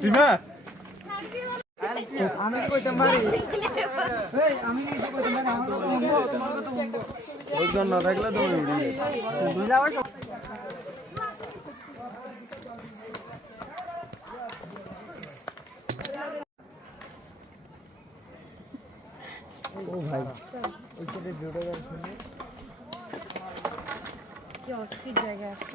টিমা আমি কইতাম পারি এই আমি কইতাম পারি আমার কথা বলব তোমার কথা বলব ওজন না থাকলে তুমি উড়ি বুঝলা ও ভাই ওই ছেলে ভিডিওটা গান শুনে কি অস্থির জায়গায় আসছে।